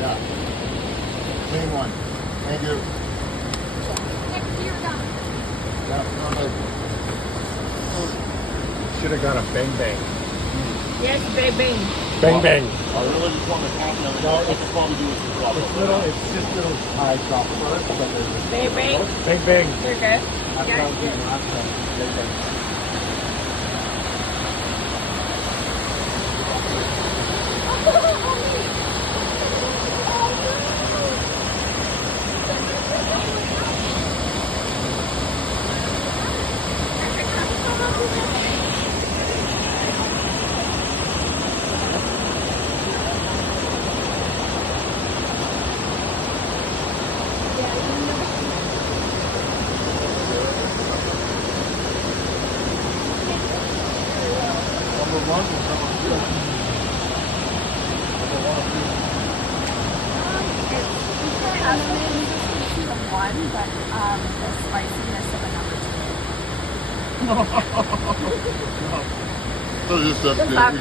Yeah. Clean one. Thank you. Next year, done. Yeah, no, Should have got a bang bang. Yes, baby. Bang bang. I really just want to talk to them. No, I could probably do it for a It's little. It's just little high drop first, but there's Baby. bang bang. You're good? That's Yeah, what I was doing last time. Bang bang. Number one or number two? One, but the spiciness of a number two. So just that, Does that